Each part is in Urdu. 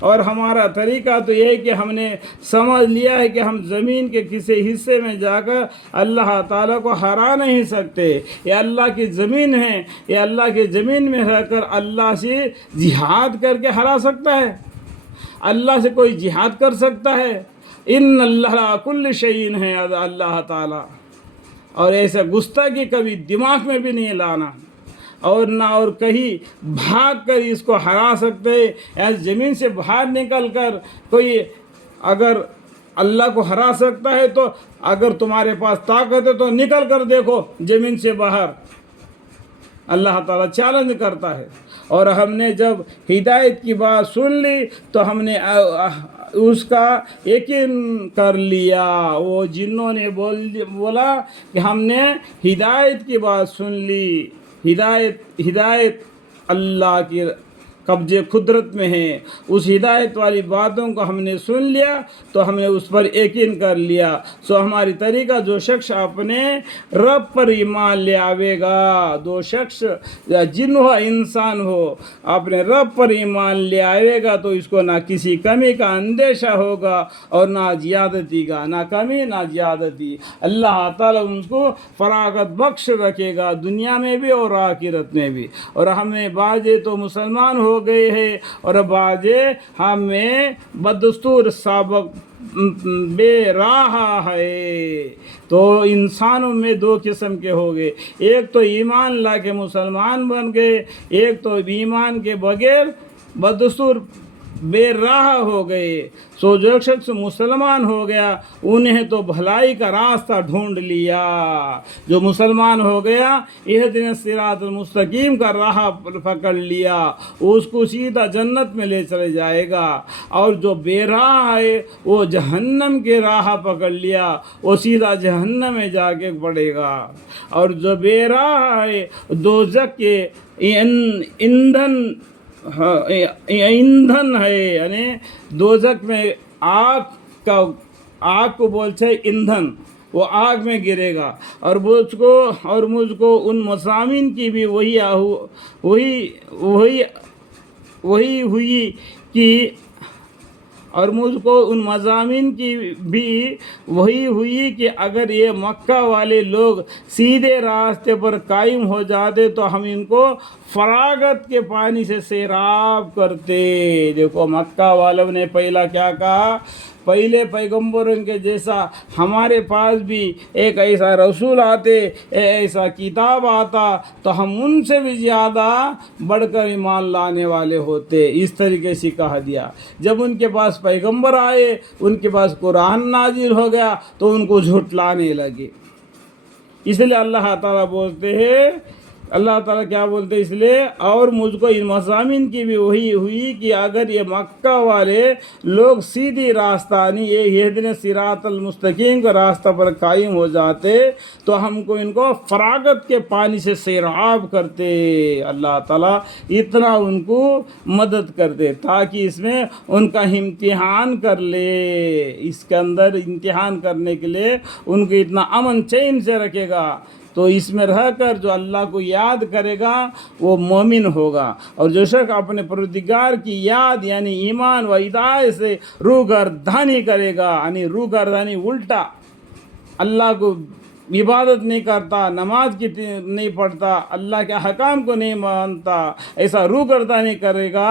اور ہمارا طریقہ تو یہ ہے کہ ہم نے سمجھ لیا ہے کہ ہم زمین کے کسی حصے میں جا کر اللہ تعالیٰ کو ہرا نہیں سکتے. یہ اللہ کی زمین ہے، یہ اللہ کی زمین میں رہ کر اللہ سے جہاد کر کے ہرا سکتا ہے؟ اللہ سے کوئی جہاد کر سکتا ہے؟ ان اللہ علی کل شیء ہے اللہ تعالیٰ. اور ایسا گستاخی کبھی دماغ میں بھی نہیں لانا، اور نہ اور کہیں بھاگ کر اس کو ہرا سکتے. ایس زمین سے باہر نکل کر کوئی اگر اللہ کو ہرا سکتا ہے تو اگر تمہارے پاس طاقت ہے تو نکل کر دیکھو زمین سے باہر. اللہ تعالیٰ چیلنج کرتا ہے. اور ہم نے جب ہدایت کی بات سن لی تو ہم نے اس کا یقین کر لیا. وہ جنوں نے بولا کہ ہم نے ہدایت کی بات سن لی. ہدایت اللہ کی قبضے قدرت میں ہے. اس ہدایت والی باتوں کو ہم نے سن لیا تو ہم نے اس پر یقین کر لیا. سو ہماری طریقہ جو شخص اپنے رب پر ایمان لے آوے گا، جو شخص جن ہو انسان ہو اپنے رب پر ایمان لے آئے گا تو اس کو نہ کسی کمی کا اندیشہ ہوگا اور نہ زیادتی کا، نہ کمی نہ زیادتی. اللہ تعالیٰ ان کو فراغت بخش رکھے گا دنیا میں بھی اور آخرت میں بھی. اور ہمیں بعض تو مسلمان ہو گئے ہیں اور بعض ہمیں بدستور سابق بے راہ ہے. تو انسانوں میں دو قسم کے ہو گئے، ایک تو ایمان لا کے مسلمان بن گئے، ایک تو ایمان کے بغیر بدستور بے راہ ہو گئے. سو جو شخص مسلمان ہو گیا انہیں تو بھلائی کا راستہ ڈھونڈ لیا. جو مسلمان ہو گیا اہدنا الصراط المستقیم کا راہ پکڑ لیا، اس کو سیدھا جنت میں لے چلے جائے گا. اور جو بے راہ ہے وہ جہنم کے راہ پکڑ لیا، وہ سیدھا جہنم میں جا کے پڑے گا. اور جو بے راہ ہے دوزخ کے ایندھن ہے، یعنی دوزخ میں آگ کو بولتے ایندھن، وہ آگ میں گرے گا. اور مجھ کو ان مضامین کی بھی وہی ہوئی کہ اور مجھ کو ان مضامین کی بھی وہی ہوئی کہ اگر یہ مکہ والے لوگ سیدھے راستے پر قائم ہو جاتے تو ہم ان کو فراغت کے پانی سے سیراب کرتے. دیکھو مکہ والوں نے پہلا کیا کہا، پہلے پیغمبروں کے جیسا ہمارے پاس بھی ایک ایسا رسول آتے، ایسا کتاب آتا تو ہم ان سے بھی زیادہ بڑھ کر ایمان لانے والے ہوتے. اس طریقے سے کہا دیا. جب ان کے پاس پیغمبر آئے، ان کے پاس قرآن نازل ہو گیا تو ان کو جھٹلانے لگے. اس لیے اللہ تعالیٰ بولتے ہیں، اللہ تعالیٰ کیا بولتے ہیں اس لیے، اور مجھ کو ان مضامین کی بھی وہی ہوئی کہ اگر یہ مکہ والے لوگ سیدھی راستہ یہ اہدنا الصراط المستقیم کا راستہ پر قائم ہو جاتے تو ہم کو ان کو فراغت کے پانی سے سیراب کرتے. اللہ تعالیٰ اتنا ان کو مدد کرتے تاکہ اس میں ان کا امتحان کر لے. اس کے اندر امتحان کرنے کے لیے ان کو اتنا امن چین سے رکھے گا. تو اس میں رہ کر جو اللہ کو یاد کرے گا وہ مومن ہوگا. اور جو شخص اپنے پروردگار کی یاد یعنی ایمان و اطاعت سے روگردانی کرے گا، یعنی روگردانی الٹا، اللہ کو عبادت نہیں کرتا، نماز کی نہیں پڑھتا، اللہ کے حکام کو نہیں مانتا، ایسا روگردانی کرے گا،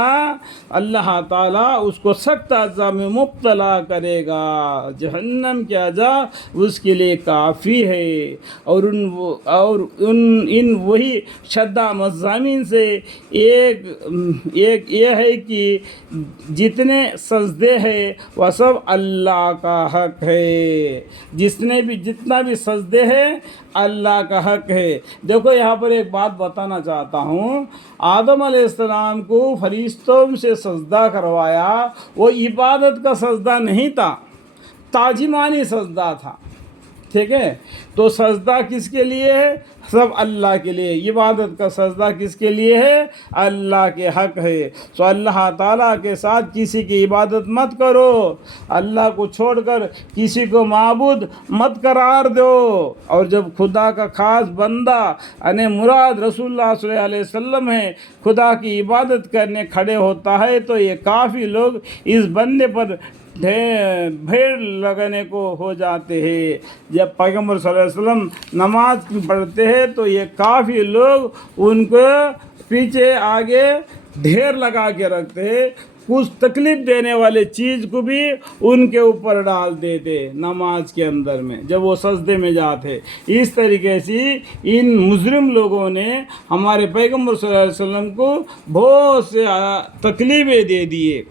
اللہ تعالیٰ اس کو سخت عذاب میں مبتلا کرے گا. جہنم کے عذاب اس کے لیے کافی ہے. اور ان وہی شدہ مضامین سے ایک یہ ہے کہ جتنے سجدے ہیں وہ سب اللہ کا حق ہے. جتنا بھی سجدے ہے اللہ کا حق ہے. دیکھو یہاں پر ایک بات بتانا چاہتا ہوں، آدم علیہ السلام کو فرشتوں سے سجدہ کروایا، وہ عبادت کا سجدہ نہیں تھا، تعظیمانی سجدہ تھا. ٹھیک ہے، تو سجدہ کس کے لیے ہے؟ سب اللہ کے لیے، عبادت کا سجدہ کس کے لیے ہے؟ اللہ کے حق ہے۔ تو اللہ تعالیٰ کے ساتھ کسی کی عبادت مت کرو، اللہ کو چھوڑ کر کسی کو معبود مت قرار دو۔ اور جب خدا کا خاص بندہ یعنی مراد رسول اللہ صلی اللہ علیہ وسلم ہے خدا کی عبادت کرنے کھڑے ہوتا ہے تو یہ کافی لوگ اس بندے پر بھیڑ لگانے کو ہو جاتے ہیں۔ جب پیغمبر صلی اللہ علیہ وسلم نماز پڑھتے ہیں تو یہ کافی لوگ ان کو پیچھے آگے ڈھیر لگا کے رکھتے ہیں، کچھ تکلیف دینے والے چیز کو بھی ان کے اوپر ڈال دیتے نماز کے اندر میں جب وہ سجدے میں جاتے۔ اس طریقے سے ان مجرم لوگوں نے ہمارے پیغمبر صلی اللہ علیہ وسلم کو بہت سے تکلیفیں دے دیے۔